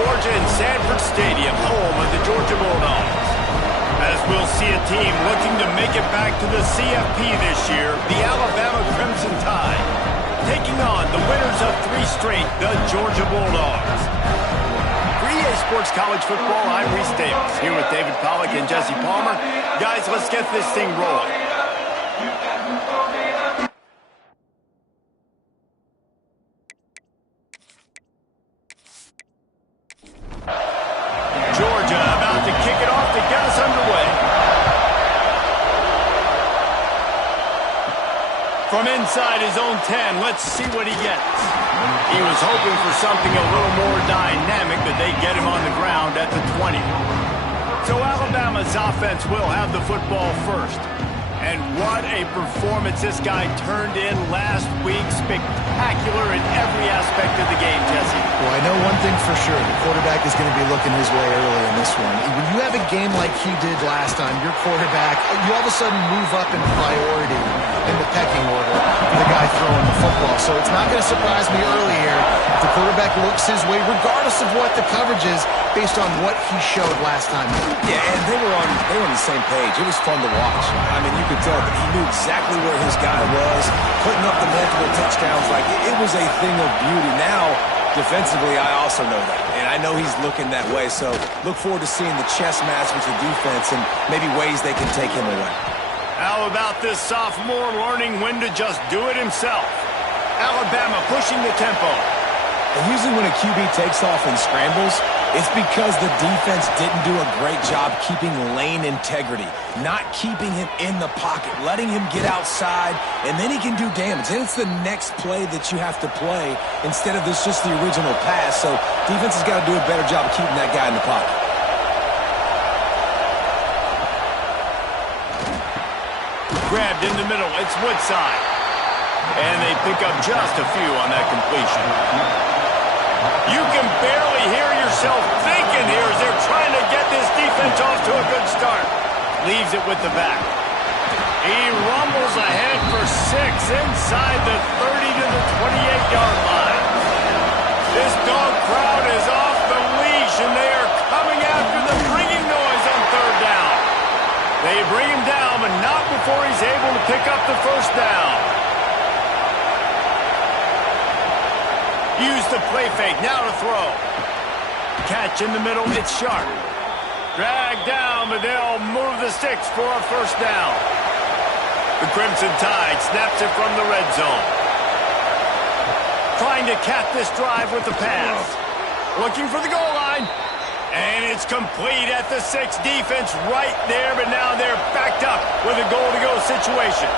Georgia in Sanford Stadium, home of the Georgia Bulldogs. As we'll see a team looking to make it back to the CFP this year, the Alabama Crimson Tide, taking on the winners of 3 straight, the Georgia Bulldogs. For EA Sports College Football, I'm Reese Davis, here with David Pollack and Jesse Palmer. Guys, let's get this thing rolling. Georgia about to kick it off to get us underway. From inside his own 10, let's see what he gets. He was hoping for something a little more dynamic, but they get him on the ground at the 20. So Alabama's offense will have the football first. And what a performance this guy turned in last week. Spectacular in every aspect of the game, Jesse. Well, I know one thing for sure. The quarterback is going to be looking his way early in this one. When you have a game like he did last time, your quarterback, you all of a sudden move up in priority in the pecking order for the guy throwing the football. So it's not going to surprise me early here if the quarterback looks his way, regardless of what the coverage is, based on what he showed last time. Yeah, and they were on the same page. It was fun to watch. I mean, you could tell that he knew exactly where his guy was, putting up the multiple touchdowns. Like, it was a thing of beauty. Now, defensively, I also know that, and I know he's looking that way. So look forward to seeing the chess match with the defense and maybe ways they can take him away. How about this sophomore learning when to just do it himself? Alabama pushing the tempo. And usually when a QB takes off and scrambles, it's because the defense didn't do a great job keeping lane integrity, not keeping him in the pocket, letting him get outside, and then he can do damage. And it's the next play that you have to play instead of this just the original pass. So defense has got to do a better job of keeping that guy in the pocket. Grabbed in the middle, it's Woodside. And they pick up just a few on that completion. You can barely hear yourself thinking here as they're trying to get this defense off to a good start. Leaves it with the back. He rumbles ahead for 6 inside the 30 to the 28-yard line. This dog crowd is off the leash, and they are coming after the bringing noise on 3rd down. They bring him down, but not before he's able to pick up the 1st down. Use the play fake, now to throw. Catch in the middle, it's Sharp. Dragged down, but they'll move the sticks for a 1st down. The Crimson Tide snaps it from the red zone. Trying to cap this drive with the pass. Looking for the goal line. And it's complete at the 6. Defense right there, but now they're backed up with a goal-to-go situation.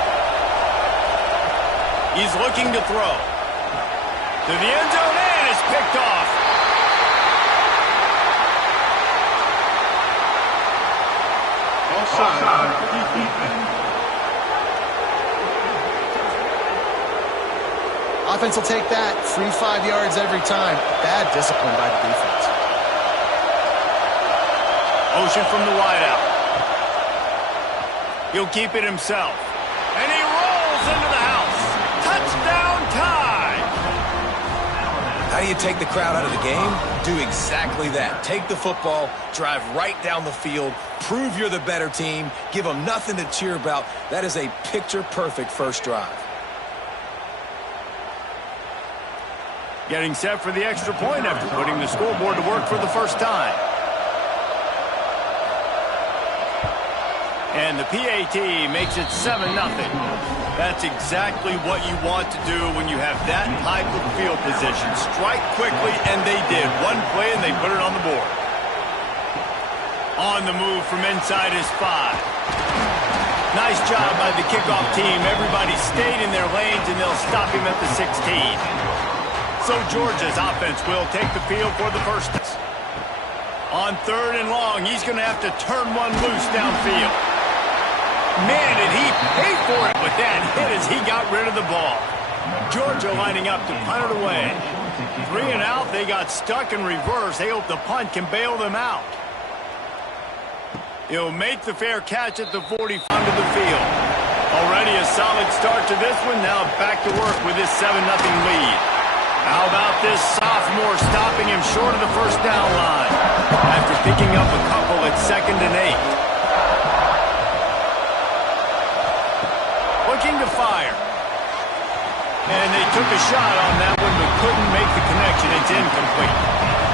He's looking to throw. To the end zone, and it's picked off. Offense will take that. Free 5 yards every time. Bad discipline by the defense. Motion from the wideout. He'll keep it himself. And he rolls into the house. Touchdown Tide! How do you take the crowd out of the game? Do exactly that. Take the football, drive right down the field, prove you're the better team, give them nothing to cheer about. That is a picture-perfect first drive. Getting set for the extra point after putting the scoreboard to work for the first time. And the PAT makes it 7-0. That's exactly what you want to do when you have that type of field position. Strike quickly, and they did. One play, and they put it on the board. On the move from inside his 5. Nice job by the kickoff team. Everybody stayed in their lanes, and they'll stop him at the 16. So Georgia's offense will take the field for the first. On 3rd and long, he's going to have to turn one loose downfield. Man, did he pay for it with that hit as he got rid of the ball. Georgia lining up to punt it away. 3 and out, they got stuck in reverse. They hope the punt can bail them out. He'll make the fair catch at the 40 onto the field. Already a solid start to this one. Now back to work with this 7-0 lead. How about this sophomore stopping him short of the first down line after picking up a couple at 2nd and 8. Looking to fire. And they took a shot on that one but couldn't make the connection. It's incomplete.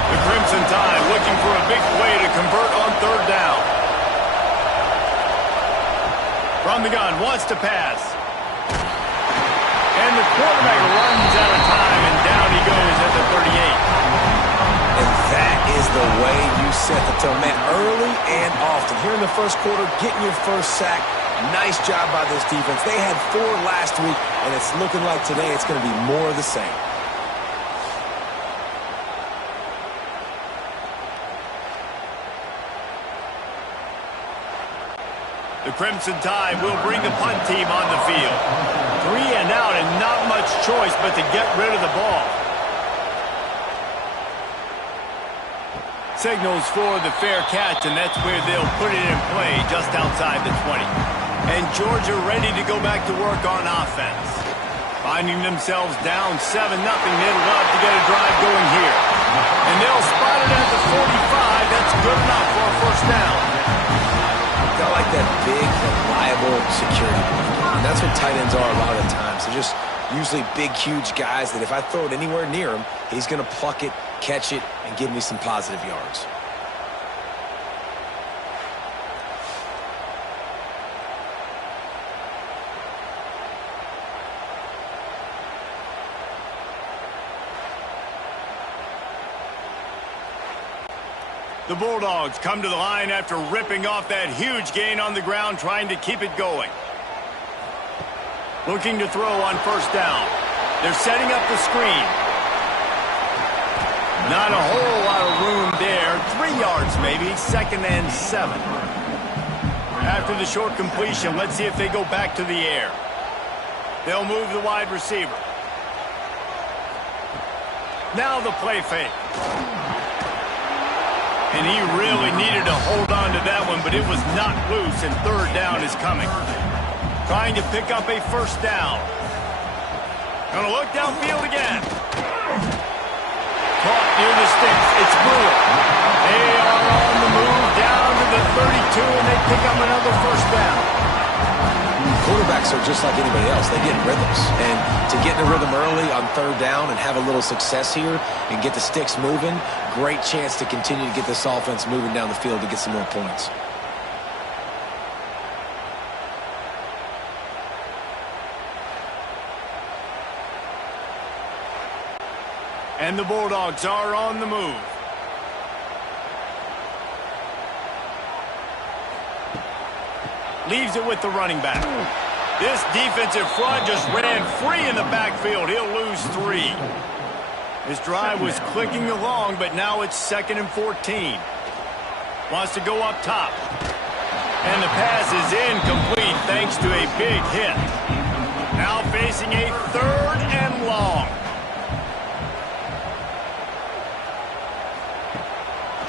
The Crimson Tide looking for a big play to convert on 3rd down. From the gun, wants to pass. And the quarterback runs out of time, and down he goes at the 38. And that is the way you set the tone, man, early and often. Here in the first quarter, getting your first sack. Nice job by this defense. They had 4 last week, and it's looking like today it's going to be more of the same. The Crimson Tide will bring the punt team on the field. 3 and out and not much choice but to get rid of the ball. Signals for the fair catch, and that's where they'll put it in play just outside the 20. And Georgia ready to go back to work on offense. Finding themselves down 7-0, they'd love to get a drive going here. And they'll spot it at the 45. That's good enough for a first down. I like that big, reliable security blanket. And that's what tight ends are a lot of the times. They're just usually big, huge guys that if I throw it anywhere near him, he's going to pluck it, catch it, and give me some positive yards. The Bulldogs come to the line after ripping off that huge gain on the ground, trying to keep it going. Looking to throw on 1st down. They're setting up the screen. Not a whole lot of room there. 3 yards maybe, 2nd and 7. After the short completion, let's see if they go back to the air. They'll move the wide receiver. Now the play fake. And he really needed to hold on to that one, but it was not loose, and 3rd down is coming. Trying to pick up a 1st down. Gonna look downfield again. Caught near the sticks. It's Brewer. They are on the move down to the 32, and they pick up another 1st down. Quarterbacks are just like anybody else. They get rhythms. And to get in a rhythm early on 3rd down and have a little success here and get the sticks moving, great chance to continue to get this offense moving down the field to get some more points. And the Bulldogs are on the move. Leaves it with the running back. This defensive front just ran free in the backfield. He'll lose 3. His drive was clicking along, but now it's 2nd and 14. Wants to go up top. And the pass is incomplete thanks to a big hit. Now facing a 3rd and long.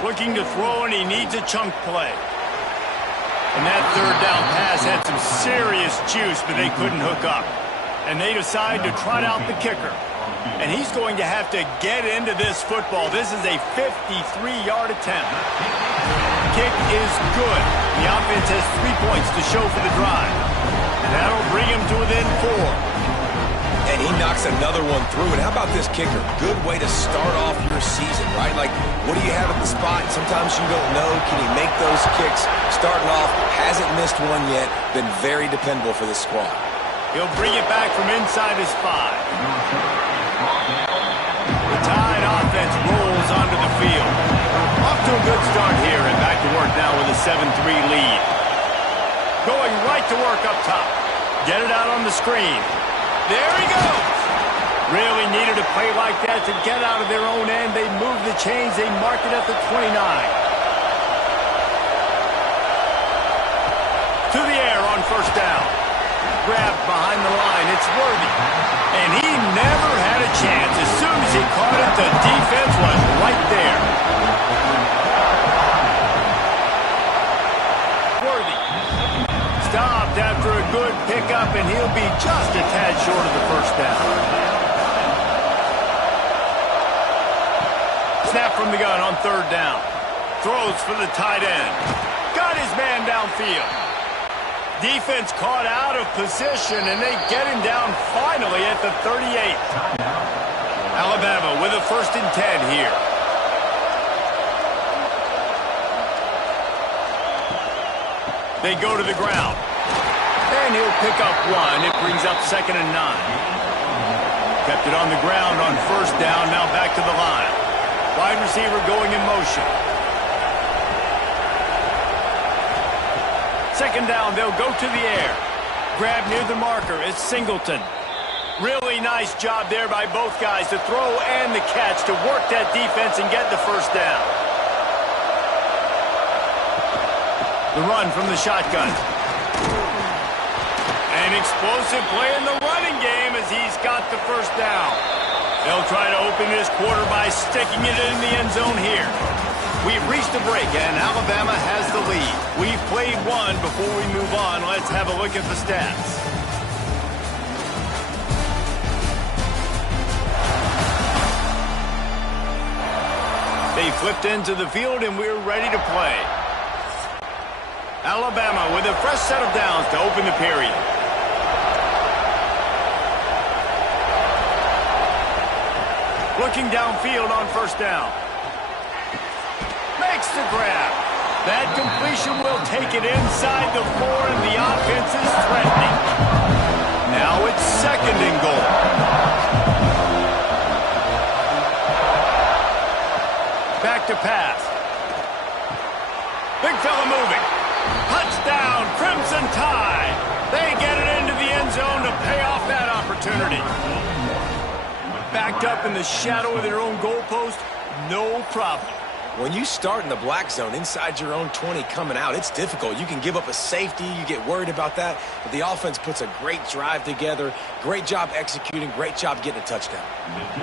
Looking to throw, and he needs a chunk play. And that 3rd down pass had some serious juice, but they couldn't hook up. And they decide to trot out the kicker. And he's going to have to get into this football. This is a 53-yard attempt. Kick is good. The offense has 3 points to show for the drive. And that'll bring him to within 4. And he knocks another one through. And how about this kicker? Good way to start off your season, right? Like, what do you have at the spot? Sometimes you don't know. Can he make those kicks? Starting off, hasn't missed one yet. Been very dependable for this squad. He'll bring it back from inside his 5. The Tide offense rolls onto the field. Off to a good start here, and back to work now with a 7-3 lead. Going right to work up top. Get it out on the screen. There he goes. Really needed a play like that to get out of their own end. They move the chains. They mark it at the 29. To the air on 1st down. Grabbed behind the line. It's Worthy. And he never had a chance. As soon as he caught it, the defense was right there. Worthy. Stopped after a good pickup, and he'll be just a tad short of the 1st down. Snap from the gun on third down. Throws for the tight end. Got his man downfield. Defense caught out of position, and they get him down finally at the 38. Alabama with a 1st and 10 here. They go to the ground. And he'll pick up 1. It brings up 2nd and 9. Kept it on the ground on 1st down, now back to the line. Wide receiver going in motion. 2nd down, they'll go to the air. Grab near the marker, it's Singleton. Really nice job there by both guys to throw and the catch to work that defense and get the 1st down. The run from the shotgun. An explosive play in the running game as he's got the 1st down. They'll try to open this quarter by sticking it in the end zone here. We've reached a break, and Alabama has the lead. We've played one. Before we move on, let's have a look at the stats. They flipped into the field, and we're ready to play. Alabama with a fresh set of downs to open the period. Looking downfield on 1st down. Makes the grab. That completion will take it inside the 4, and the offense is threatening. Now it's 2nd and goal. Back to pass. Big fella moving. Touchdown, Crimson Tide. They get it into the end zone to pay off that opportunity. Backed up in the shadow of their own goalpost, no problem. When you start in the black zone inside your own 20 coming out, it's difficult. You can give up a safety. You get worried about that. But the offense puts a great drive together. Great job executing. Great job getting a touchdown.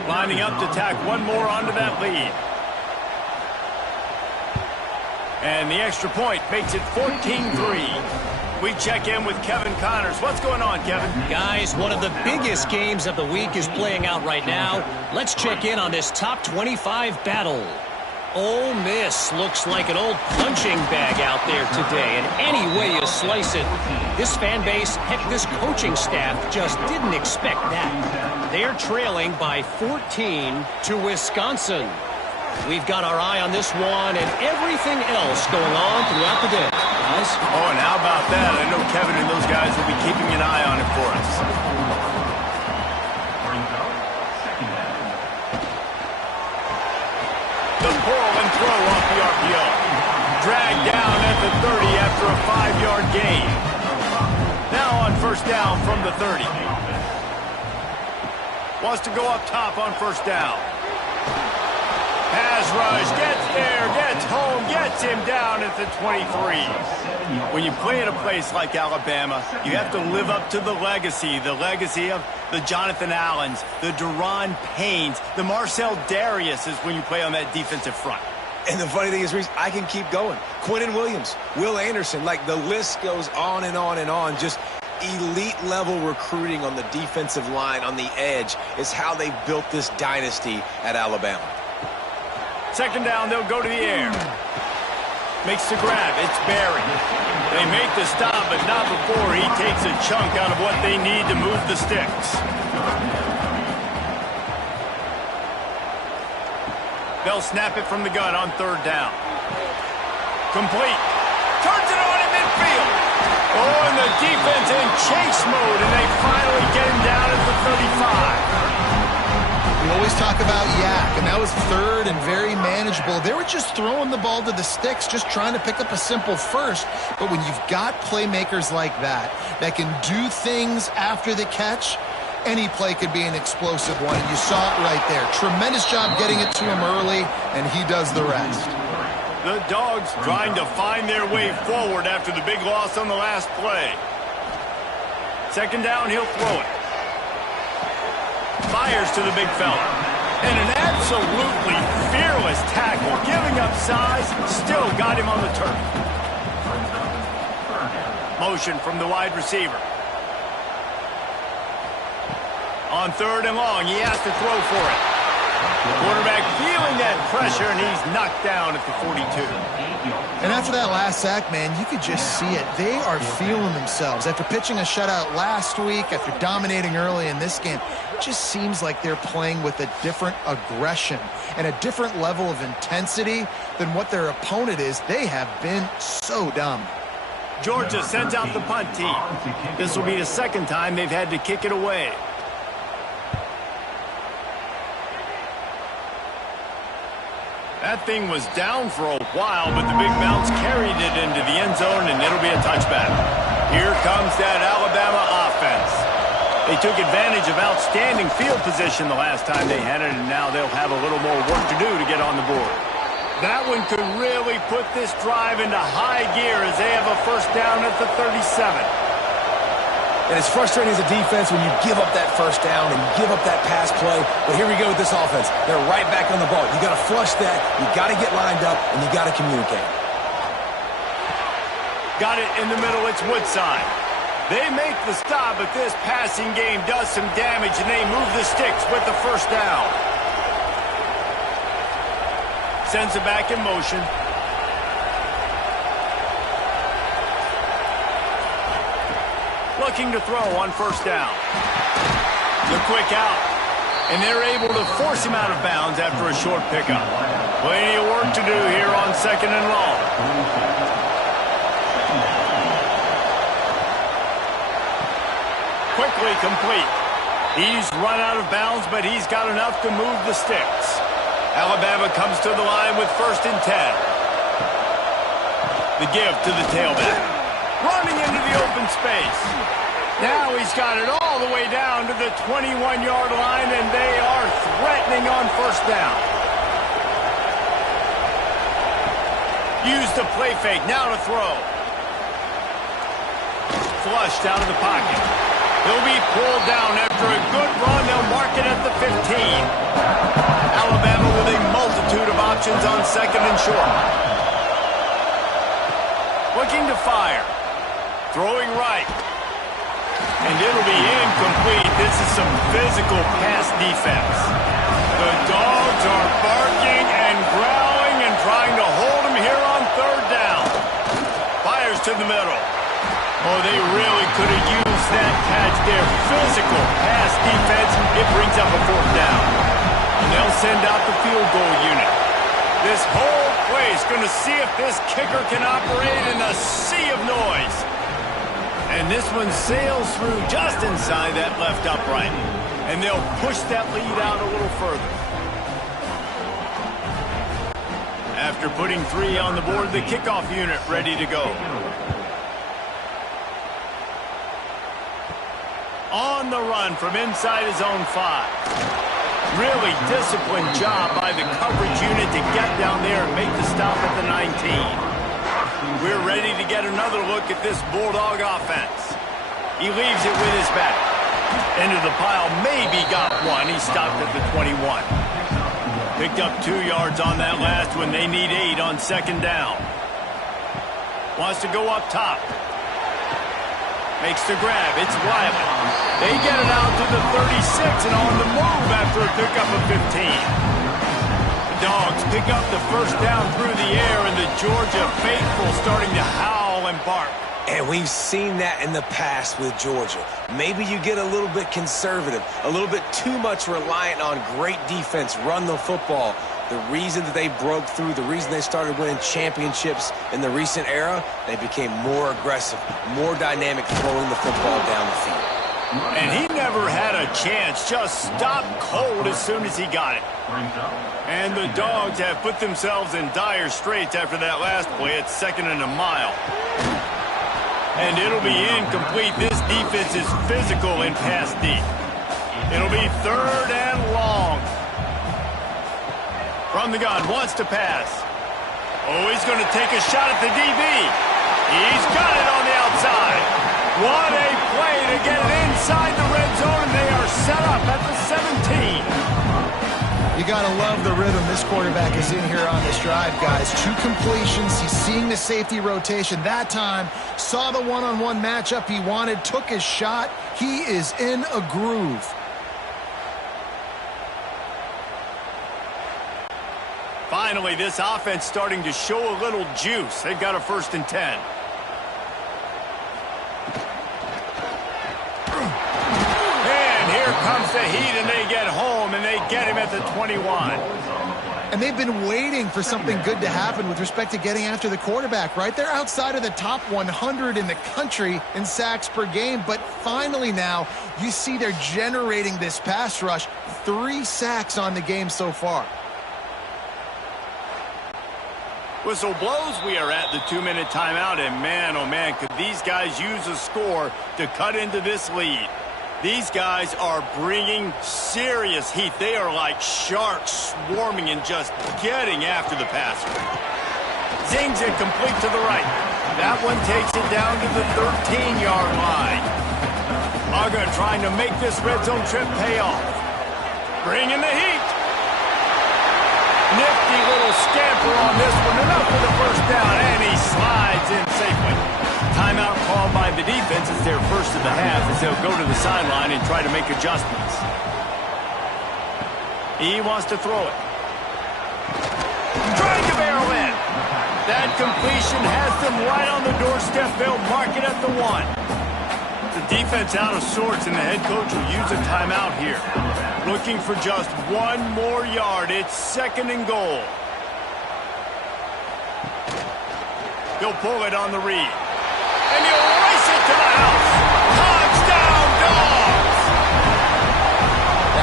Lining up to tack one more onto that lead. And the extra point makes it 14-3. We check in with Kevin Connors. What's going on, Kevin? Guys, one of the biggest games of the week is playing out right now. Let's check in on this top 25 battle. Ole Miss looks like an old punching bag out there today, and any way you slice it. This fan base, heck, this coaching staff just didn't expect that. They're trailing by 14 to Wisconsin. We've got our eye on this one and everything else going on throughout the day. Guys? Oh, and how about that? I know Kevin and those guys will be keeping an eye on it for us. The pull and throw off the RPO. Dragged down at the 30 after a 5-yard gain. Now on 1st down from the 30. Wants to go up top on 1st down. Pass rush, gets there, gets home, gets him down at the 23. When you play at a place like Alabama, you have to live up to the legacy of the Jonathan Allens, the Deron Paynes, the Marcel Dariuses when you play on that defensive front. And the funny thing is, Reese, I can keep going. Quinnen Williams, Will Anderson, like the list goes on and on and on. Just elite-level recruiting on the defensive line, on the edge, is how they built this dynasty at Alabama. 2nd down, they'll go to the air. Makes the grab, it's Barry. They make the stop, but not before he takes a chunk out of what they need to move the sticks. They'll snap it from the gun on 3rd down. Complete. Turns it on in midfield. Oh, and the defense in chase mode, and they finally get him down at the 35. We always talk about Yak, and that was 3rd and very manageable. They were just throwing the ball to the sticks, just trying to pick up a simple 1st. But when you've got playmakers like that can do things after the catch, any play could be an explosive one, and you saw it right there. Tremendous job getting it to him early, and he does the rest. The Dogs trying to find their way forward after the big loss on the last play. 2nd down, he'll throw it. Fires to the big fella. And an absolutely fearless tackle, giving up size, still got him on the turf. Motion from the wide receiver. On 3rd and long, he has to throw for it. Quarterback feeling that pressure, and he's knocked down at the 42. And after that last sack, man, you could just see it. They are feeling themselves. After pitching a shutout last week, after dominating early in this game, it just seems like they're playing with a different aggression and a different level of intensity than what their opponent is. They have been so dumb. Georgia sends out the punt team. This will be the second time they've had to kick it away. That thing was down for a while, but the Big Mount's carried it into the end zone, and it'll be a touchback. Here comes that Alabama offense. They took advantage of outstanding field position the last time they had it, and now they'll have a little more work to do to get on the board. That one could really put this drive into high gear as they have a first down at the 37. And it's frustrating as a defense when you give up that first down and you give up that pass play. But here we go with this offense. They're right back on the ball. You got to flush that. You got to get lined up, and you got to communicate. Got it in the middle. It's Woodside. They make the stop, but this passing game does some damage, and they move the sticks with the first down. Sends it back in motion. Looking to throw on first down. The quick out. And they're able to force him out of bounds after a short pickup. Plenty of work to do here on second and long. Quickly complete. He's run out of bounds, but he's got enough to move the sticks. Alabama comes to the line with 1st and 10. The give to the tailback. Running into the open space. Now he's got it all the way down to the 21-yard line, and they are threatening on first down. Use the play fake. Now to throw. Flushed out of the pocket. He'll be pulled down after a good run. They'll mark it at the 15. Alabama with a multitude of options on second and short. Looking to fire. Throwing right. And it'll be incomplete. This is some physical pass defense. The Dogs are barking and growling and trying to hold him here on third down. Fires to the middle. Oh, they really could have used that catch there. Physical pass defense. It brings up a fourth down. And they'll send out the field goal unit. This whole play is going to see if this kicker can operate in a sea of noise. And this one sails through just inside that left upright. And they'll push that lead out a little further. After putting 3 on the board, the kickoff unit ready to go. On the run from inside his own 5. Really disciplined job by the coverage unit to get down there and make the stop at the 19. We're ready to get another look at this Bulldog offense. He leaves it with his back. Into the pile, maybe got one. He stopped at the 21. Picked up 2 yards on that last one. They need 8 on second down. Wants to go up top. Makes the grab. It's Wiley. They get it out to the 36 and on the move after a pickup of 15. Dogs pick up the first down through the air, and the Georgia faithful starting to howl and bark. And we've seen that in the past with Georgia. Maybe you get a little bit conservative, a little bit too much reliant on great defense, run the football. The reason that they broke through, the reason they started winning championships in the recent era, they became more aggressive, more dynamic, throwing the football down the field. And he never had a chance, just stopped cold as soon as he got it. And the Dogs have put themselves in dire straits after that last play at 2nd and a mile. And it'll be incomplete. This defense is physical in pass deep. It'll be 3rd and long. From the gun, wants to pass. Oh, he's going to take a shot at the DB. He's got it on the outside. What a play to get it inside the red zone, and they are set up at the 17. You got to love the rhythm this quarterback is in here on this drive, guys. 2 completions. He's seeing the safety rotation. That time, saw the one-on-one matchup he wanted, took his shot. He is in a groove. Finally, this offense starting to show a little juice. They've got a 1st and 10. And here comes the heat, and they get home, and they get him at the 21. And they've been waiting for something good to happen with respect to getting after the quarterback, right? They're outside of the top 100 in the country in sacks per game, but finally now you see they're generating this pass rush. 3 sacks on the game so far. Whistle blows. We are at the 2-minute timeout, and man, oh man, could these guys use a score to cut into this lead. These guys are bringing serious heat. They are like sharks swarming and just getting after the passer. Zings it complete to the right. That one takes it down to the 13-yard line. Uga trying to make this red zone trip pay off. Bringing the heat. Nifty little scamper on this one. Enough for the 1st down, and he slides in safely. Timeout called by the defense. It's their 1st of the half as they'll go to the sideline and try to make adjustments. He wants to throw it. Trying to barrel in. That completion has them right on the doorstep. They'll mark it at the 1. The defense out of sorts, and the head coach will use a timeout here. Looking for just 1 more yard. It's 2nd and goal. He'll pull it on the read. And he'll race it to the house. Touchdown, Dogs!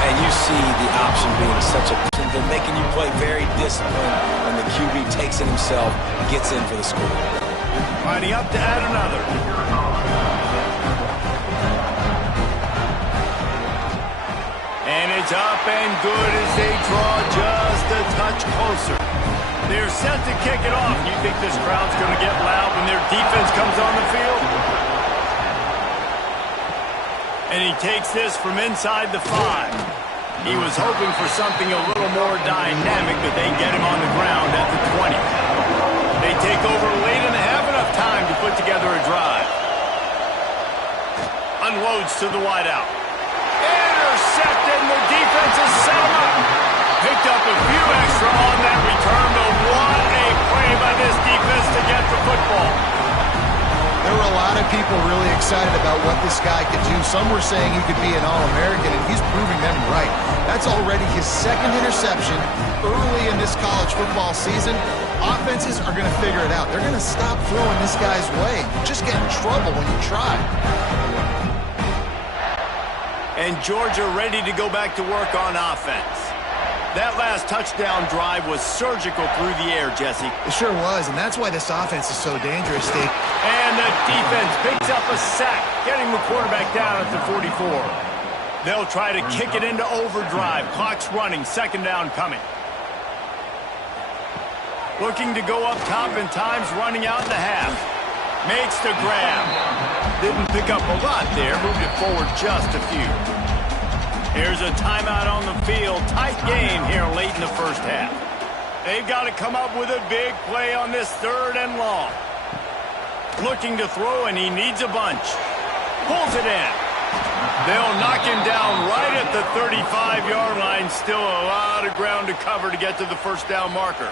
And you see the option being such a... They're making you play very disciplined, and the QB takes it himself, gets in for the score. Lining up to add another. And it's up and good as they draw just a touch closer. They're set to kick it off. You think this crowd's going to get loud when their defense comes on the field? And he takes this from inside the 5. He was hoping for something a little more dynamic, but they get him on the ground at the 20. They take over late and they have enough time to put together a drive. Unloads to the wideout. Intercepted, and the defense is set him up. Picked up a few extra on that return, but what a play by this defense to get the football. There were a lot of people really excited about what this guy could do. Some were saying he could be an All-American, and he's proving them right. That's already his 2nd interception early in this college football season. Offenses are going to figure it out. They're going to stop throwing this guy's way. You just get in trouble when you try. And Georgia ready to go back to work on offense. That last touchdown drive was surgical through the air, Jesse. It sure was, and that's why this offense is so dangerous, Steve. And the defense picks up a sack, getting the quarterback down at the 44. They'll try to kick it into overdrive. Clock's running, 2nd down coming. Looking to go up top, and time's running out in the half. Makes the grab. Didn't pick up a lot there, moved it forward just a few. Here's a timeout on the field. Tight game here late in the 1st half. They've got to come up with a big play on this 3rd and long. Looking to throw, and he needs a bunch. Pulls it in. They'll knock him down right at the 35-yard line. Still a lot of ground to cover to get to the 1st down marker.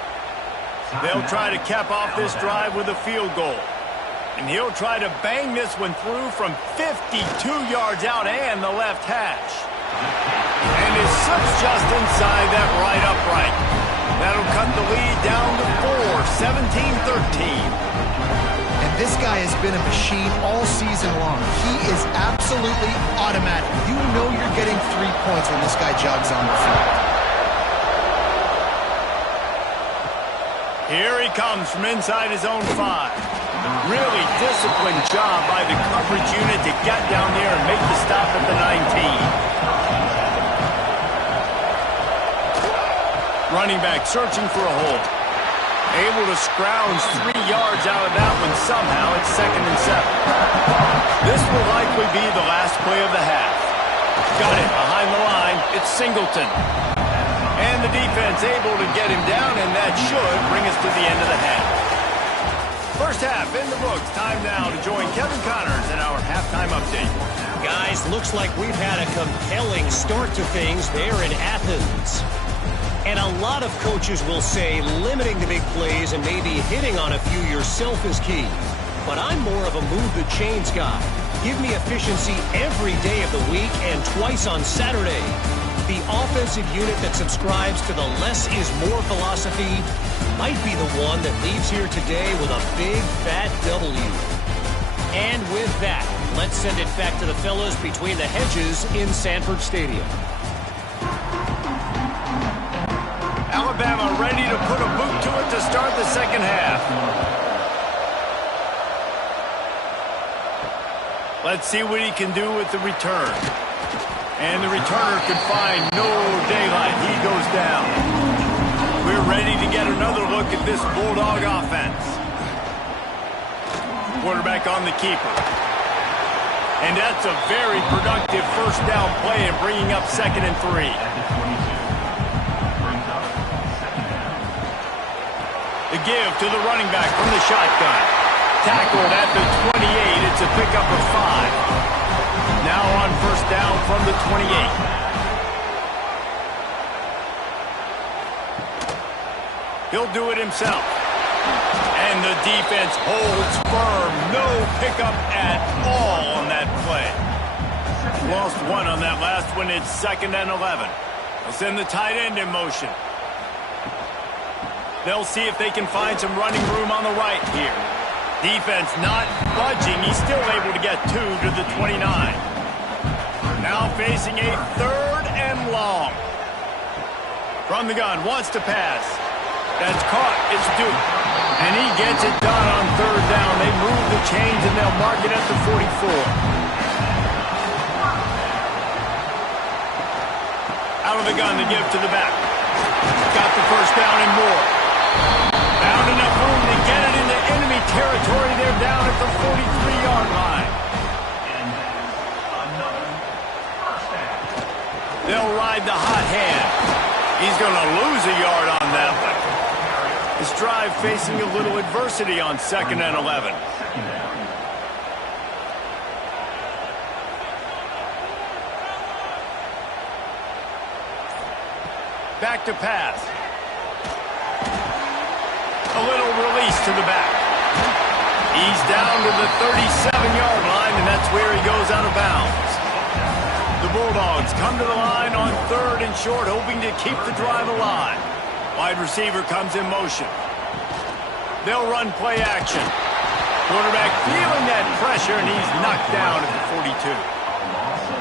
They'll try to cap off this drive with a field goal. And he'll try to bang this one through from 52 yards out and the left hash. And it slips just inside that right upright. That'll cut the lead down to 4, 17-13. And this guy has been a machine all season long. He is absolutely automatic. You know you're getting 3 points when this guy jogs on the field. Here he comes from inside his own 5. Really disciplined job by the coverage unit to get down there and make the stop at the 19. Running back searching for a hole. Able to scrounge 3 yards out of that one somehow. It's 2nd and 7. This will likely be the last play of the half. Got it behind the line. It's Singleton. And the defense able to get him down, and that should bring us to the end of the half. 1st half in the books. Time now to join Kevin Connors in our halftime update. Guys, looks like we've had a compelling start to things there in Athens. And a lot of coaches will say limiting the big plays and maybe hitting on a few yourself is key. But I'm more of a move the chains guy. Give me efficiency every day of the week and twice on Saturday. The offensive unit that subscribes to the less is more philosophy might be the one that leaves here today with a big fat W. And with that, let's send it back to the fellas between the hedges in Sanford Stadium. Alabama ready to put a boot to it to start the second half. Let's see what he can do with the return. And the returner can find no daylight. He goes down. We're ready to get another look at this Bulldog offense. Quarterback on the keeper. And that's a very productive first down play and bringing up 2nd and 3. The give to the running back from the shotgun. Tackled at the 28. It's a pickup of 5. Now on first down from the 28. He'll do it himself. And the defense holds firm. No pickup at all on that play. Lost 1 on that last one. It's 2nd and 11. They'll send the tight end in motion. They'll see if they can find some running room on the right here. Defense not budging. He's still able to get 2 to the 29. Now facing a 3rd and long. From the gun, wants to pass. That's caught. It's Duke. And he gets it done on 3rd down. They move the chains and they'll mark it at the 44. Out of the gun to give to the back. Got the first down and more. Found enough room to get it into enemy territory. They're down at the 43-yard line. They'll ride the hot hand. He's going to lose a yard on that one. This drive facing a little adversity on 2nd and 11. Back to pass. A little release to the back. He's down to the 37-yard line, and that's where he goes out of bounds. The Bulldogs come to the line on 3rd and short, hoping to keep the drive alive. Wide receiver comes in motion. They'll run play action. Quarterback feeling that pressure, and he's knocked down at the 42.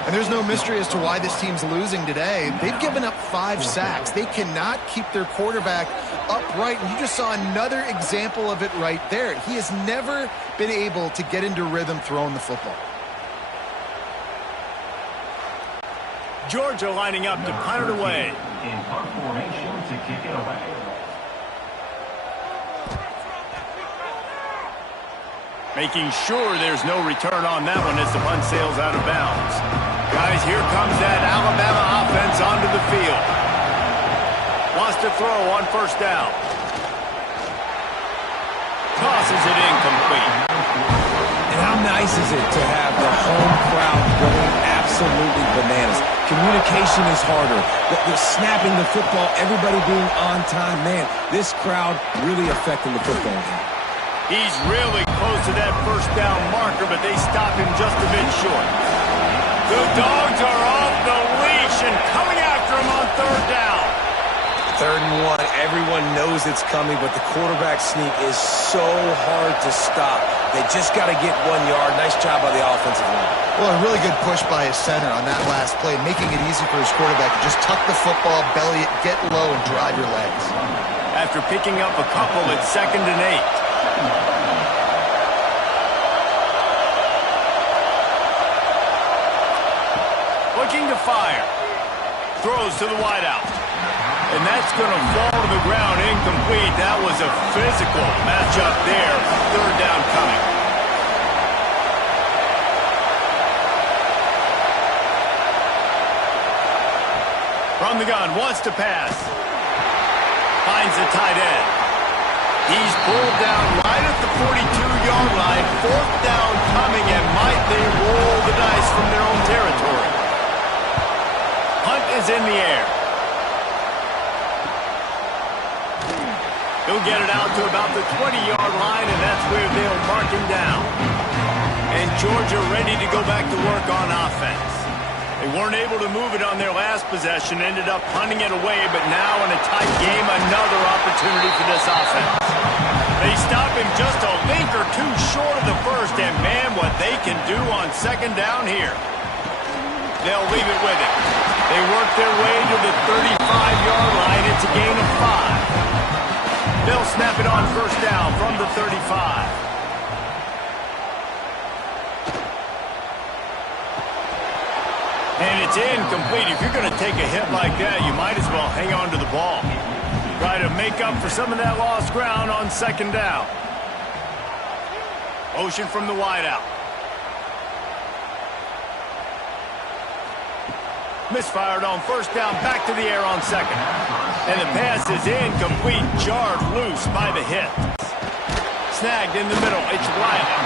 And there's no mystery as to why this team's losing today. They've given up 5 sacks. They cannot keep their quarterback upright. And you just saw another example of it right there. He has never been able to get into rhythm throwing the football. Georgia lining up to punt it away. In punt formation to kick it away. Making sure there's no return on that one as the punt sails out of bounds. Guys, here comes that Alabama offense onto the field. Wants to throw on first down. Tosses it incomplete. And how nice is it to have the home crowd going absolutely bananas? Communication is harder. The snapping the football, everybody being on time. Man, this crowd really affecting the football game. He's really close to that first down marker, but they stop him just a bit short. The Dogs are off the leash and coming after him on 3rd down. 3rd and 1, everyone knows it's coming, but the quarterback sneak is so hard to stop. They just got to get 1 yard. Nice job by the offensive line. Well, a really good push by his center on that last play, making it easy for his quarterback to just tuck the football, belly it, get low, and drive your legs. After picking up a couple, it's 2nd and 8. Looking to fire. Throws to the wideout. And that's going to fall to the ground incomplete. That was a physical matchup there. 3rd down coming. From the gun, wants to pass. Finds the tight end. He's pulled down right at the 42-yard line. 4th down coming, and might they roll the dice from their own territory. Hunt is in the air. He'll get it out to about the 20-yard line, and that's where they'll mark him down. And Georgia ready to go back to work on offense. They weren't able to move it on their last possession, ended up punting it away, but now in a tight game, another opportunity for this offense. They stop him just a link or two short of the first, and man, what they can do on second down here. They'll leave it with him. They work their way to the 35-yard line. It's a gain of 5. They'll snap it on first down from the 35. And it's incomplete. If you're going to take a hit like that, you might as well hang on to the ball. Try to make up for some of that lost ground on second down. Motion from the wideout. Misfired on first down, back to the air on second. And the pass is incomplete, jarred loose by the hit. Snagged in the middle, it's Riley.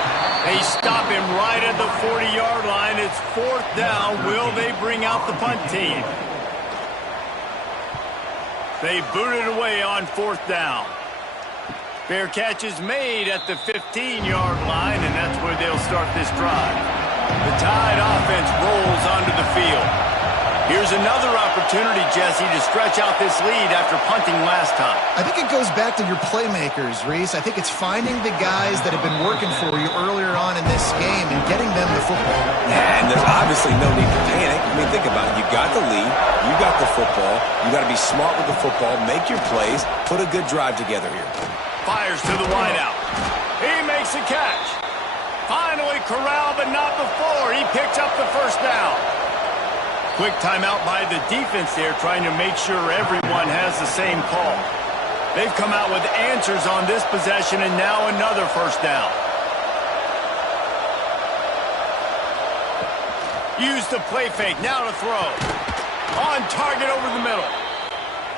They stop him right at the 40-yard line. It's fourth down. Will they bring out the punt team? They boot it away on fourth down. Fair catch is made at the 15-yard line, and that's where they'll start this drive. The Tide offense rolls onto the field. Here's another opportunity, Jesse, to stretch out this lead after punting last time. I think it goes back to your playmakers, Reese. I think it's finding the guys that have been working for you earlier on in this game and getting them the football. And there's obviously no need to panic. I mean, think about it. You got the lead. You got the football. You got to be smart with the football. Make your plays. Put a good drive together here. Fires to the wideout. He makes a catch. Finally corralled, but not before. He picks up the first down. Quick timeout by the defense there, trying to make sure everyone has the same call. They've come out with answers on this possession, and now another first down. Use the play fake, now to throw. On target over the middle.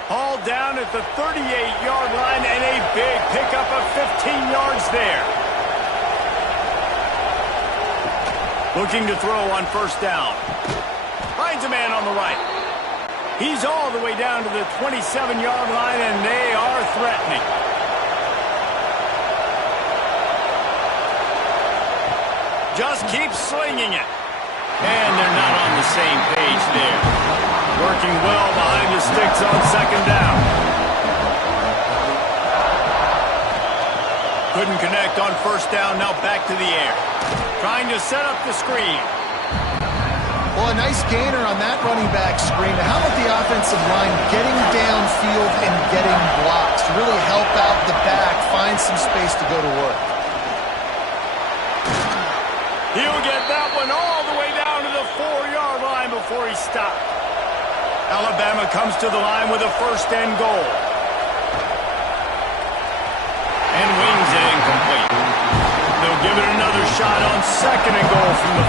All down at the 38-yard line, and a big pickup of 15 yards there. Looking to throw on first down. Finds a man on the right. He's all the way down to the 27-yard line, and they are threatening. Just keeps slinging it. And they're not on the same page there. Working well behind the sticks on second down. Couldn't connect on first down, now back to the air. Trying to set up the screen. Well, a nice gainer on that running back screen. How about the offensive line getting downfield and getting blocks to really help out the back, find some space to go to work? He'll get that one all the way down to the 4-yard line before he stopped. Alabama comes to the line with a first and goal. And wings it incomplete. They'll give it another shot on second and goal from the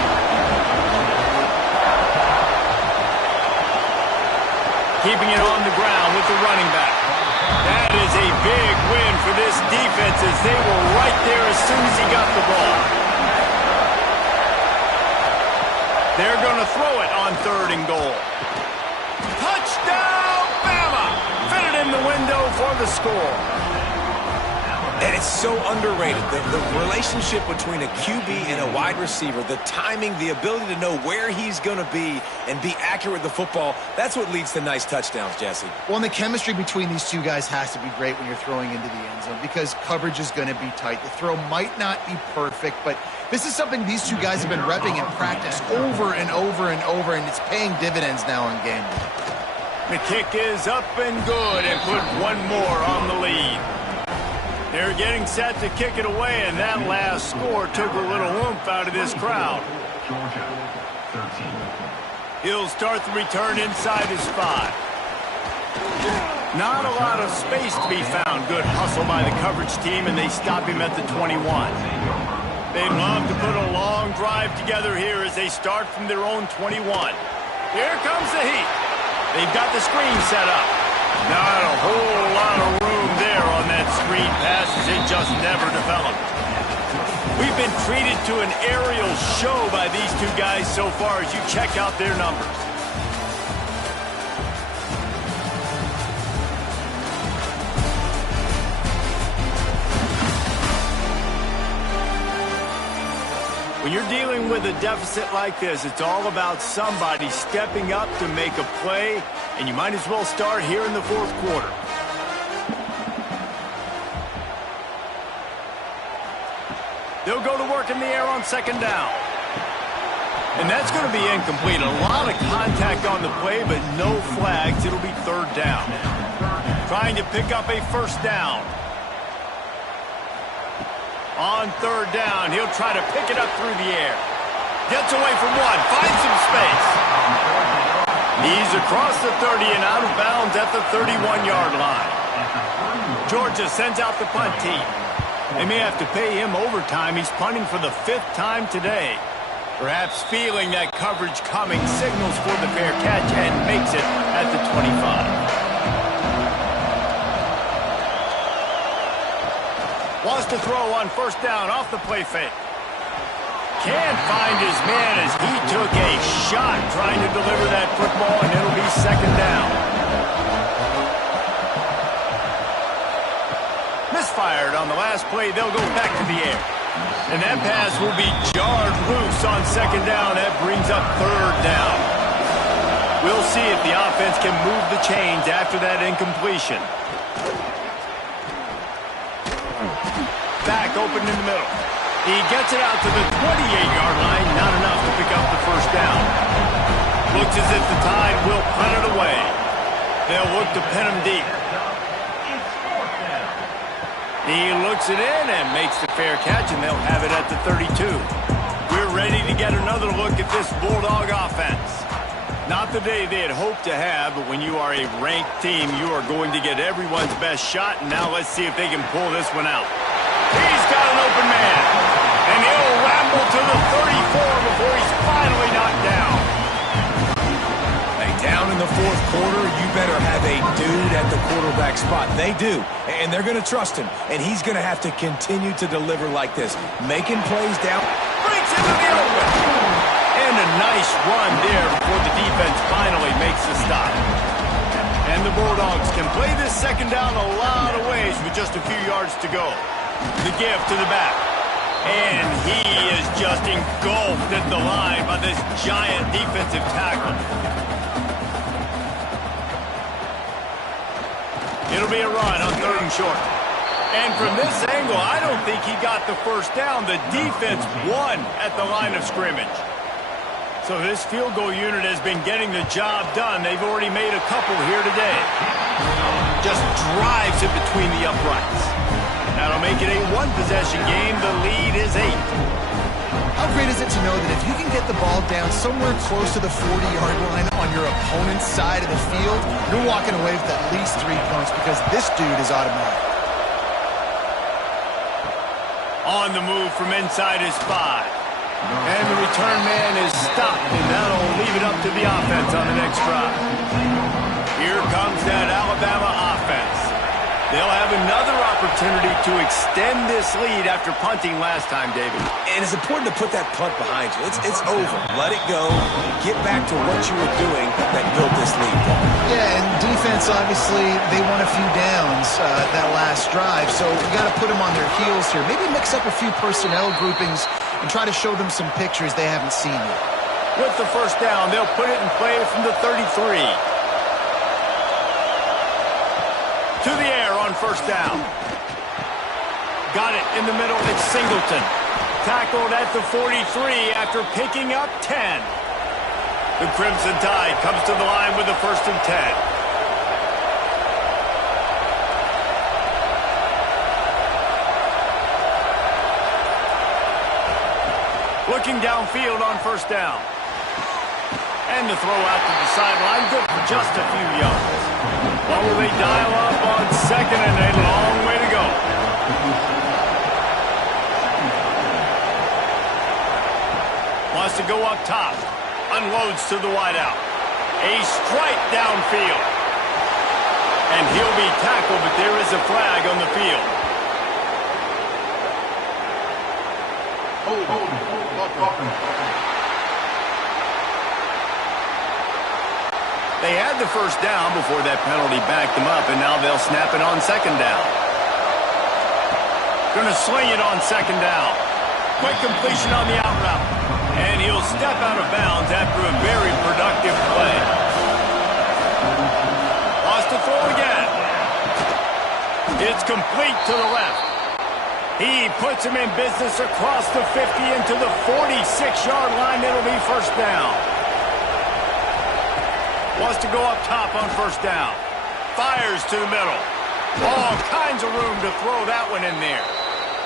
4. Keeping it on the ground with the running back. That is a big win for this defense as they were right there as soon as he got the ball. They're going to throw it on third and goal. Touchdown, Bama! Fitted in the window for the score. And it's so underrated. The relationship between a QB and a wide receiver, the timing, the ability to know where he's going to be and be accurate with the football, that's what leads to nice touchdowns, Jesse. Well, and the chemistry between these two guys has to be great when you're throwing into the end zone because coverage is going to be tight. The throw might not be perfect, but this is something these two guys have been repping in practice over and over and over, and it's paying dividends now in game. The kick is up and good and put one more on the lead. They're getting set to kick it away, and that last score took a little oomph out of this crowd. Georgia, 13. He'll start the return inside his 5. Not a lot of space to be found. Good hustle by the coverage team, and they stop him at the 21. They'd love to put a long drive together here as they start from their own 21. Here comes the heat. They've got the screen set up. Not a whole lot of room there on that screen pass as it just never developed. We've been treated to an aerial show by these two guys so far as you check out their numbers. When you're dealing with a deficit like this, it's all about somebody stepping up to make a play, and you might as well start here in the fourth quarter. They'll go to work in the air on second down. And that's going to be incomplete. A lot of contact on the play, but no flags. It'll be third down. Trying to pick up a first down. On third down, he'll try to pick it up through the air. Gets away from one, finds some space. He's across the 30 and out of bounds at the 31-yard line. Georgia sends out the punt team. They may have to pay him overtime. He's punting for the 5th time today. Perhaps feeling that coverage coming, signals for the fair catch and makes it at the 25. Wants to throw on first down off the play fake. Can't find his man as he took a shot trying to deliver that football, and it'll be second down. Misfired on the last play. They'll go back to the air. And that pass will be jarred loose on second down. That brings up third down. We'll see if the offense can move the chains after that incompletion. Back open in the middle. He gets it out to the 28-yard line. Not enough to pick up the first down. Looks as if the Tide will punt it away. They'll look to pin him deep. He looks it in and makes the fair catch, and they'll have it at the 32. We're ready to get another look at this Bulldog offense. Not the day they had hoped to have, but when you are a ranked team, you are going to get everyone's best shot, and now let's see if they can pull this one out. He's got an open man, and he'll ramble to the 34 before he's finally knocked down. Hey, down in the fourth quarter, you better have a dude at the quarterback spot. They do, and they're going to trust him, and he's going to have to continue to deliver like this, making plays down. Breaks into the open. And a nice run there before the defense finally makes the stop. And the Bulldogs can play this second down a lot of ways with just a few yards to go. The give to the back. And he is just engulfed at the line by this giant defensive tackle. It'll be a run on third and short. And from this angle, I don't think he got the first down. The defense won at the line of scrimmage. So this field goal unit has been getting the job done. They've already made a couple here today. Just drives it between the uprights. That'll make it a one-possession game. The lead is 8. How great is it to know that if you can get the ball down somewhere close to the 40-yard line on your opponent's side of the field, you're walking away with at least 3 points because this dude is automatic. On the move from inside his 5. And the return man is stopped, and that'll leave it up to the offense on the next drive. Here comes that Alabama offense. They'll have another opportunity to extend this lead after punting last time, David. And it's important to put that punt behind you. It's over. Let it go. Get back to what you were doing that built this lead. Yeah, and defense, obviously, they won a few downs that last drive, so you got to put them on their heels here. Maybe mix up a few personnel groupings and try to show them some pictures they haven't seen yet. With the first down, they'll put it in play from the 33. To the air on first down. Got it in the middle. It's Singleton. Tackled at the 43 after picking up 10. The Crimson Tide comes to the line with the 1st and 10. Looking downfield on first down. And the throw out to the sideline, good for just a few yards. What will they dial up on second and a long way to go? Wants to go up top. Unloads to the wideout. A strike downfield. And he'll be tackled, but there is a flag on the field. They had the first down before that penalty backed them up, and now they'll snap it on second down. Going to sling it on second down. Quick completion on the out route. And he'll step out of bounds after a very productive play. Lost to throw again. It's complete to the left. He puts him in business across the 50 into the 46-yard line. It'll be first down. Wants to go up top on first down. Fires to the middle. All kinds of room to throw that one in there.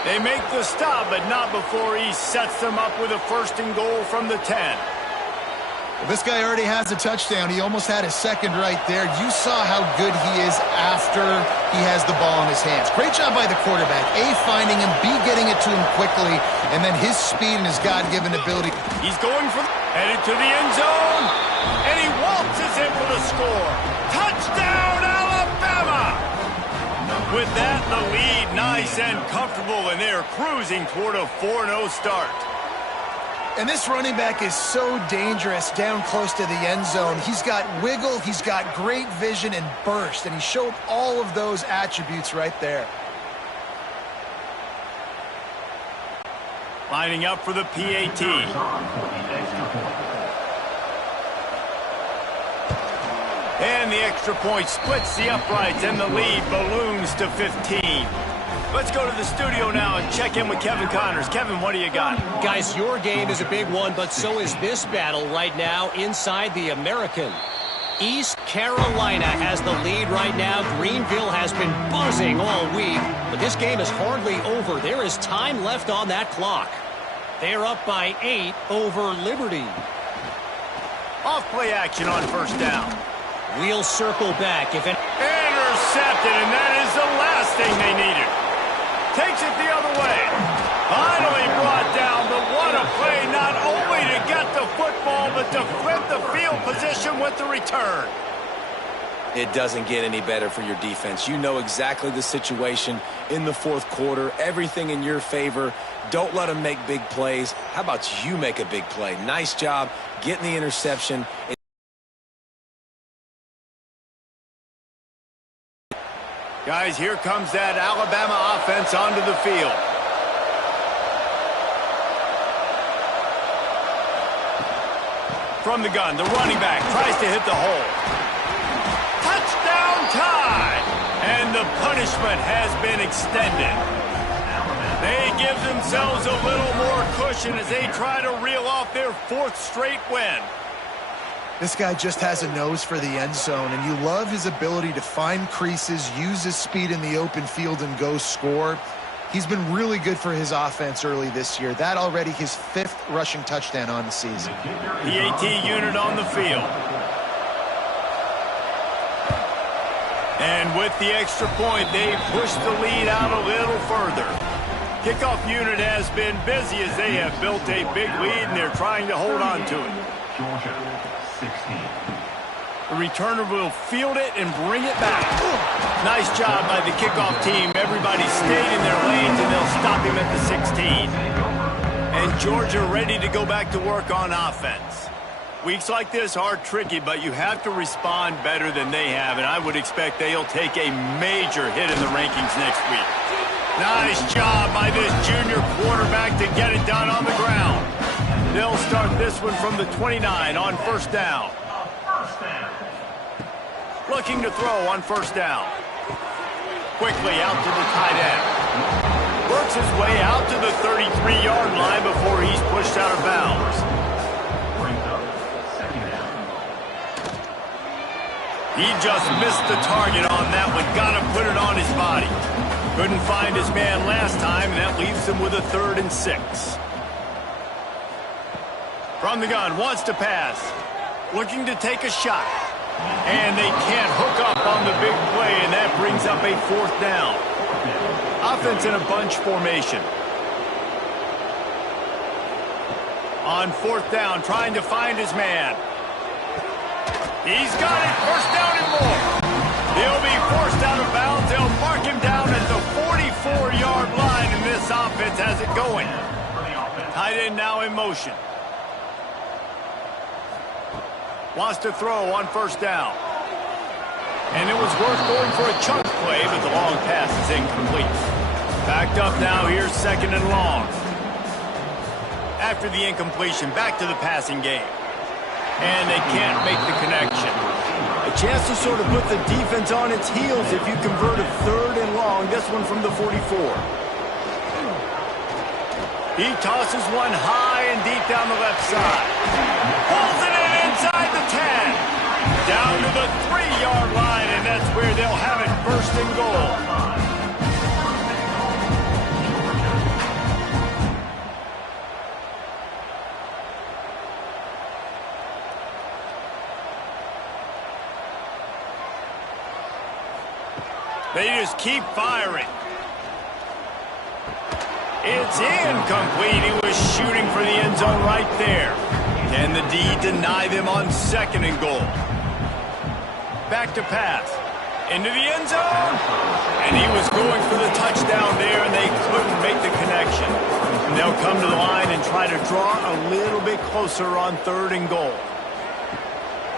They make the stop, but not before he sets them up with a first and goal from the 10. Well, this guy already has a touchdown. He almost had his second right there. You saw how good he is after he has the ball in his hands. Great job by the quarterback. A, finding him, B, getting it to him quickly, and then his speed and his God-given ability. He's going for headed to the end zone, and he waltzes in for the score. Touchdown, Alabama! With that, the lead nice and comfortable, and they're cruising toward a 4-0 start. And this running back is so dangerous down close to the end zone. He's got wiggle, he's got great vision and burst, and he showed all of those attributes right there. Lining up for the PAT. And the extra point splits the uprights, and the lead balloons to 15. Let's go to the studio now and check in with Kevin Connors. Kevin, what do you got? Guys, your game is a big one, but so is this battle right now inside the American. East Carolina has the lead right now. Greenville has been buzzing all week, but this game is hardly over. There is time left on that clock. They're up by 8 over Liberty. Off play action on first down. We'll circle back. Intercepted, and that is the last thing they needed. Takes it the other way. Finally brought down, but what a play, not only to get the football, but to flip the field position with the return. It doesn't get any better for your defense. You know exactly the situation in the fourth quarter, everything in your favor. Don't let them make big plays. How about you make a big play? Nice job getting the interception. Guys, here comes that Alabama offense onto the field. From the gun, the running back tries to hit the hole. Touchdown tie! And the punishment has been extended. They give themselves a little more cushion as they try to reel off their 4th straight win. This guy just has a nose for the end zone, and you love his ability to find creases, use his speed in the open field, and go score. He's been really good for his offense early this year. That already his 5th rushing touchdown on the season. PAT unit on the field. And with the extra point, they push the lead out a little further. Kickoff unit has been busy as they have built a big lead, and they're trying to hold on to it. Georgia, 16. The returner will field it and bring it back. Nice job by the kickoff team. Everybody stayed in their lanes, and they'll stop him at the 16. And Georgia ready to go back to work on offense. Weeks like this are tricky, but you have to respond better than they have, and I would expect they'll take a major hit in the rankings next week. Nice job by this junior quarterback to get it done on the ground. They'll start this one from the 29 on first down. Looking to throw on first down. Quickly out to the tight end. Works his way out to the 33-yard line before he's pushed out of bounds. He just missed the target on that one. Got to put it on his body. Couldn't find his man last time, and that leaves him with a 3rd and 6. From the gun, wants to pass. Looking to take a shot. And they can't hook up on the big play, and that brings up a 4th down. Offense in a bunch formation. On 4th down, trying to find his man. He's got it, first down and more. He'll be forced out of bounds. They'll mark him down at the 44-yard line, and this offense has it going. Tight end now in motion. Wants to throw on first down. And it was worth going for a chunk play, but the long pass is incomplete. Backed up now, here's 2nd and long. After the incompletion, back to the passing game. And they can't make the connection. A chance to sort of put the defense on its heels if you convert a 3rd and long. This one from the 44. He tosses one high and deep down the left side. Pulls it in inside the 10. Down to the 3-yard line, and that's where they'll have it, 1st and goal. They just keep firing. It's incomplete. He was shooting for the end zone right there. Can the D deny them on 2nd and goal? Back to pass. Into the end zone. And he was going for the touchdown there, and they couldn't make the connection. And they'll come to the line and try to draw a little bit closer on 3rd and goal.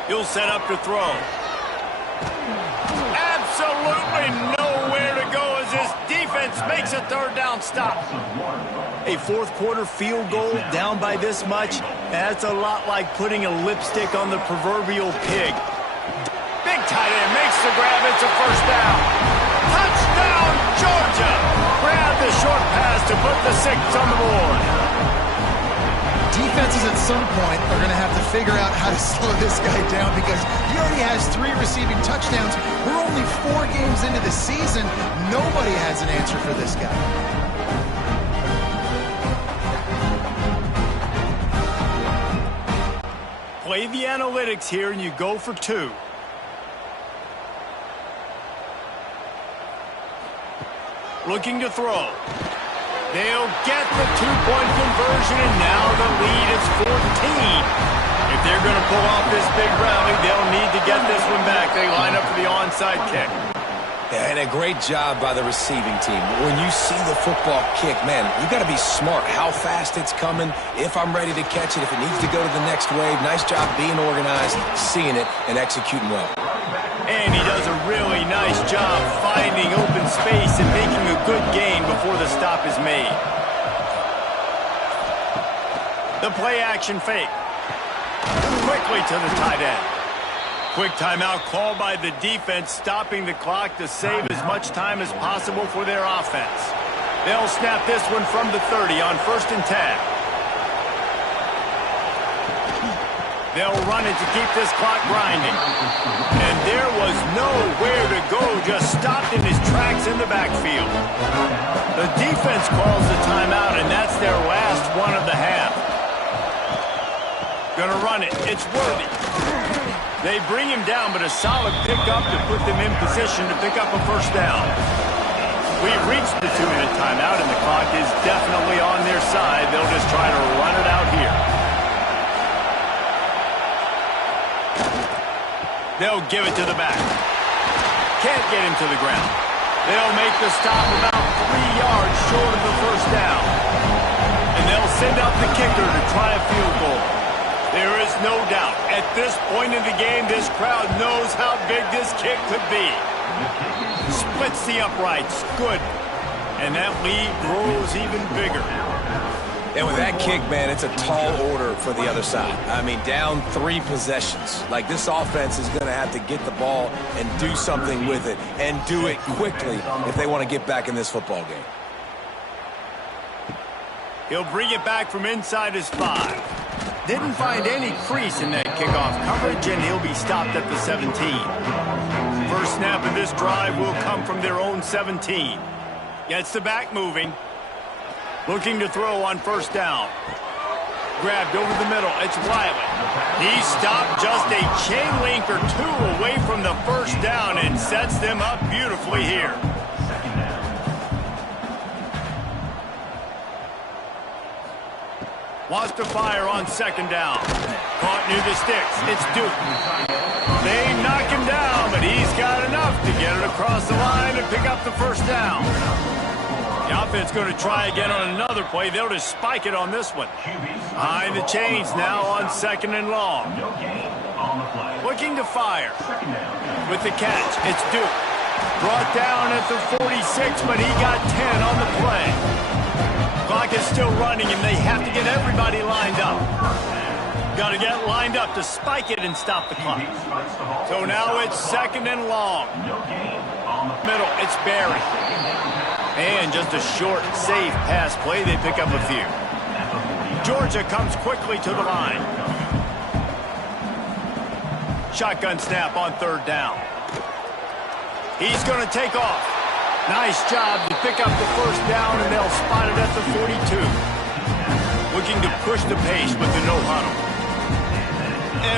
He'll set up to throw. Absolutely nowhere to go as this defense makes a 3rd down stop. A 4th quarter field goal down by this much, that's a lot like putting a lipstick on the proverbial pig. Big tight end makes the grab. It's a 1st down. Touchdown, Georgia. Grab the short pass to put the 6 on the board. Defenses at some point are going to have to figure out how to slow this guy down because he already has 3 receiving touchdowns. We're only 4 games into the season. Nobody has an answer for this guy. Play the analytics here and you go for 2. Looking to throw. They'll get the 2-point conversion, and now the lead is 14. If they're going to pull off this big rally, they'll need to get this one back. They line up for the onside kick. Yeah, and a great job by the receiving team. When you see the football kick, man, you got to be smart how fast it's coming, if I'm ready to catch it, if it needs to go to the next wave. Nice job being organized, seeing it, and executing well. And he does a really nice job finding open space and making a good gain before the stop is made. The play action fake. Quickly to the tight end. Quick timeout called by the defense, stopping the clock to save as much time as possible for their offense. They'll snap this one from the 30 on 1st and 10. They'll run it to keep this clock grinding. And there was nowhere to go, just stopped in his tracks in the backfield. The defense calls the timeout, and that's their last one of the half. Gonna run it. It's Worthy. They bring him down, but a solid pickup to put them in position to pick up a 1st down. We've reached the 2-minute timeout, and the clock is definitely on their side. They'll just try to run it out here. They'll give it to the back. Can't get him to the ground. They'll make the stop about 3 yards short of the 1st down. And they'll send out the kicker to try a field goal. There is no doubt, at this point in the game, this crowd knows how big this kick could be. Splits the uprights. Good. And that lead grows even bigger. And with that kick, man, it's a tall order for the other side. I mean, down 3 possessions. Like, this offense is going to have to get the ball and do something with it, and do it quickly if they want to get back in this football game. He'll bring it back from inside his 5. Didn't find any crease in that kickoff coverage, and he'll be stopped at the 17. First snap of this drive will come from their own 17. Gets the back moving. Looking to throw on 1st down. Grabbed over the middle. It's Wiley. He stopped just a chain link or 2 away from the 1st down and sets them up beautifully here. Wants to fire on 2nd down. Caught near the sticks. It's Duke. They knock him down, but he's got enough to get it across the line and pick up the 1st down. The offense going to try again on another play. They'll just spike it on this one. Behind the chains now on 2nd and long. Looking to fire. With the catch, it's Duke. Brought down at the 46, but he got 10 on the play. clock is still running, and they have to get everybody lined up. Got to get lined up to spike it and stop the clock. So now it's 2nd and long. Middle, it's Barry. And just a short, safe pass play. They pick up a few. Georgia comes quickly to the line. Shotgun snap on 3rd down. He's going to take off. Nice job to pick up the 1st down, and they'll spot it at the 42. Looking to push the pace with the no huddle.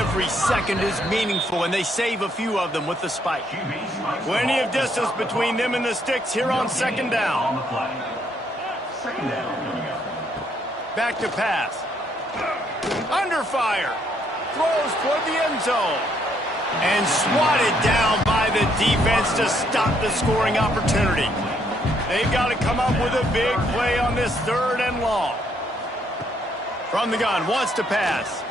Every second is meaningful, and they save a few of them with the spike. Plenty of distance between them and the sticks here on 2nd down. Back to pass. Under fire. Throws toward the end zone. And swatted down by the defense to stop the scoring opportunity. They've got to come up with a big play on this 3rd and long. From the gun, wants to pass.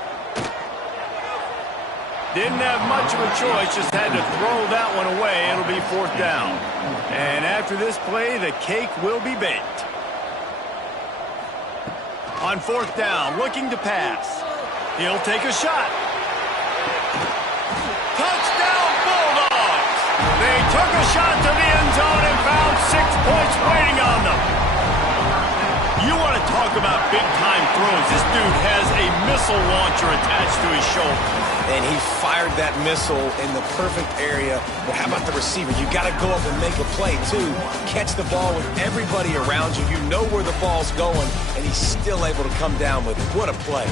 Didn't have much of a choice, just had to throw that one away. It'll be 4th down. And after this play, the cake will be baked. On 4th down, looking to pass. He'll take a shot. Touchdown, Bulldogs! They took a shot to the end zone and found 6 points waiting on them. You want to talk about big-time throws. This dude has a missile launcher attached to his shoulder. And he fired that missile in the perfect area. But how about the receiver? You got to go up and make a play, too. Catch the ball with everybody around you. You know where the ball's going, and he's still able to come down with it. What a play.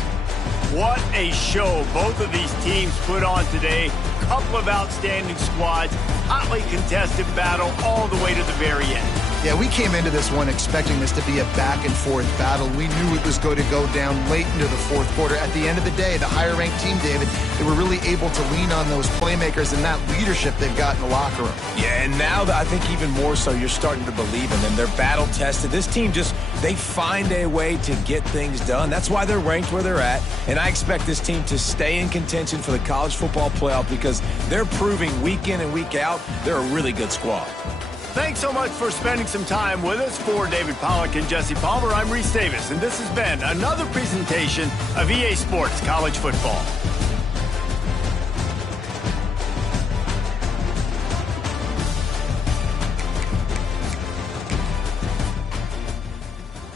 What a show both of these teams put on today. Couple of outstanding squads. Hotly contested battle all the way to the very end. Yeah, we came into this one expecting this to be a back-and-forth battle. We knew it was going to go down late into the 4th quarter. At the end of the day, the higher-ranked team, David, they were really able to lean on those playmakers and that leadership they've got in the locker room. Yeah, and now I think even more so, you're starting to believe in them. They're battle-tested. This team they find a way to get things done. That's why they're ranked where they're at. And I expect this team to stay in contention for the college football playoff because they're proving week in and week out they're a really good squad. Thanks so much for spending some time with us. For David Pollack and Jesse Palmer, I'm Reese Davis, and this has been another presentation of EA Sports College Football.